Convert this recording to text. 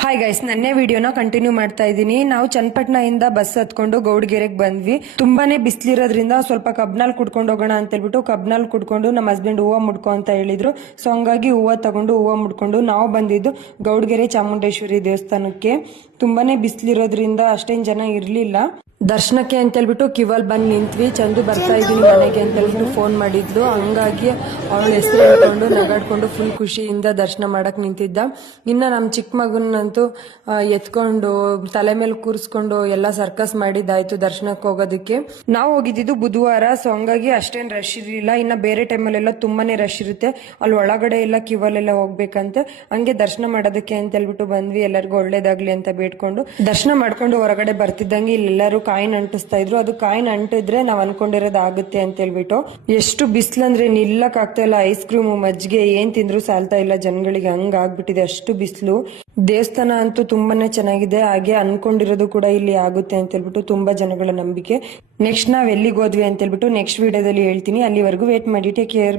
Hi guys, ನನ್ನೇ ವಿಡಿಯೋನ continue ಮಾಡ್ತಾ ಇದ್ದೀನಿ. ನಾವು ಚನ್ನಪಟ್ಟಣದಿಂದ ಬಸ್ ಹತ್ಕೊಂಡು ಗೌಡ್ಗೆರೆಗೆ ಬಂದ್ವಿ. ತುಂಬಾನೇ ಬಿಸಿಲಿರೋದ್ರಿಂದ ಸ್ವಲ್ಪ ಕಬ್ನಾಲ್ ಕುಡ್ಕೊಂಡು ಹೋಗೋಣ ಅಂತ ಹೇಳ್ಬಿಟ್ಟು ಕಬ್ನಾಲ್ ಕುಡ್ಕೊಂಡು ನಮ್ಮ ಹಸ್ಬೆಂಡ್ ಹೂವು ಮುಡ್ಕೊ ಅಂತ ಹೇಳಿದ್ರು. ಸೊ ಹಂಗಾಗಿ ಹೂವು ತಗೊಂಡು ಹೂವು ಮುಡ್ಕೊಂಡು ನಾವು ಬಂದಿದ್ದು ಗೌಡ್ಗೆರೆ ಚಾಮುಂಡೇಶ್ವರಿ ದೇವಸ್ಥಾನಕ್ಕೆ. ತುಂಬಾನೇ ಬಿಸಿಲಿರೋದ್ರಿಂದ ಅಷ್ಟೇನ್ ಜನ ಇರ್ಲಿಲ್ಲ. ದರ್ಶನಕ್ಕೆ ಅಂತ ಹೇಳ್ಬಿಟ್ಟು ಕಿವಲ್ ಬಂದು ನಿಂತ್ವಿ. ಚಂದು ಬರ್ತಾ ಇದ್ದೀನಿ ಮನೆಗೆ ಅಂತ ಹೇಳ್ಬಿಟ್ಟು ಫೋನ್ ಮಾಡಿದ್ಲು. ಹಂಗಾಗಿ ಅವಳ ಹೆಸರು ಹೇಳ್ಕೊಂಡು ನಗಾಡ್ಕೊಂಡು ಫುಲ್ ಖುಷಿಯಿಂದ ದರ್ಶನ ಮಾಡಕ್ ನಿಂತಿದ್ದ. ಇನ್ನ ನಮ್ಮ ಚಿಕ್ಕ ಮಗನಂತೂ ಎತ್ಕೊಂಡು ತಲೆ ಮೇಲೆ ಕೂರಿಸ್ಕೊಂಡು ಎಲ್ಲ ಸರ್ಕಸ್ ಮಾಡಿದ್ದಾಯ್ತು ದರ್ಶನಕ್ಕೆ ಹೋಗೋದಕ್ಕೆ. ನಾವು ಹೋಗಿದ್ದು ಬುಧವಾರ, ಸೊ ಹಂಗಾಗಿ ಅಷ್ಟೇನ್ ರಶ್ ಇರಲಿಲ್ಲ. ಇನ್ನ ಬೇರೆ ಟೈಮಲ್ಲೆಲ್ಲ ತುಂಬಾನೇ ರಶ್ ಇರುತ್ತೆ. ಅಲ್ಲಿ ಒಳಗಡೆ ಎಲ್ಲ ಕ್ಯೂವಲ್ಲೆಲ್ಲ ಹೋಗ್ಬೇಕಂತೆ. ಹಂಗೆ ದರ್ಶನ ಮಾಡೋದಕ್ಕೆ ಅಂತ ಹೇಳ್ಬಿಟ್ಟು ಬಂದ್ವಿ. ಎಲ್ಲರಿಗೂ ಒಳ್ಳೇದಾಗ್ಲಿ ಅಂತ ಬೇಡ್ಕೊಂಡು ದರ್ಶನ ಮಾಡ್ಕೊಂಡು ಹೊರಗಡೆ ಬರ್ತಿದ್ದಂಗೆ ಇಲ್ಲೆಲ್ಲರೂ ಕಾಯಿನ್ ಅಂಟಿಸ್ತಾ ಇದ್ರು. ಅದು ಕಾಯಿನ್ ಅಂಟಿದ್ರೆ ನಾವ್ ಅನ್ಕೊಂಡಿರೋದು ಆಗುತ್ತೆ ಅಂತ ಹೇಳ್ಬಿಟ್ಟು. ಎಷ್ಟು ಬಿಸಿಲಂದ್ರೆ ನಿಲ್ಲಕ್ ಆಗ್ತಾ ಇಲ್ಲ. ಐಸ್ ಕ್ರೀಮು ಮಜ್ಜಿಗೆ ಏನ್ ತಿಂದ್ರು ಸಾಲ್ತಾ ಇಲ್ಲ ಜನಗಳಿಗೆ, ಹಂಗ ಆಗ್ಬಿಟ್ಟಿದೆ ಅಷ್ಟು ಬಿಸಿಲು. ದೇವಸ್ಥಾನ ಅಂತೂ ತುಂಬಾನೇ ಚೆನ್ನಾಗಿದೆ. ಹಾಗೆ ಅನ್ಕೊಂಡಿರೋದು ಕೂಡ ಇಲ್ಲಿ ಆಗುತ್ತೆ ಅಂತ ಹೇಳ್ಬಿಟ್ಟು ತುಂಬಾ ಜನಗಳ ನಂಬಿಕೆ. ನೆಕ್ಸ್ಟ್ ನಾವ್ ಎಲ್ಲಿಗೆ ಹೋದ್ವಿ ಅಂತ ಹೇಳ್ಬಿಟ್ಟು ನೆಕ್ಸ್ಟ್ ವಿಡಿಯೋದಲ್ಲಿ ಹೇಳ್ತೀನಿ. ಅಲ್ಲಿವರೆಗೂ ವೇಟ್ ಮಾಡಿ. Take care.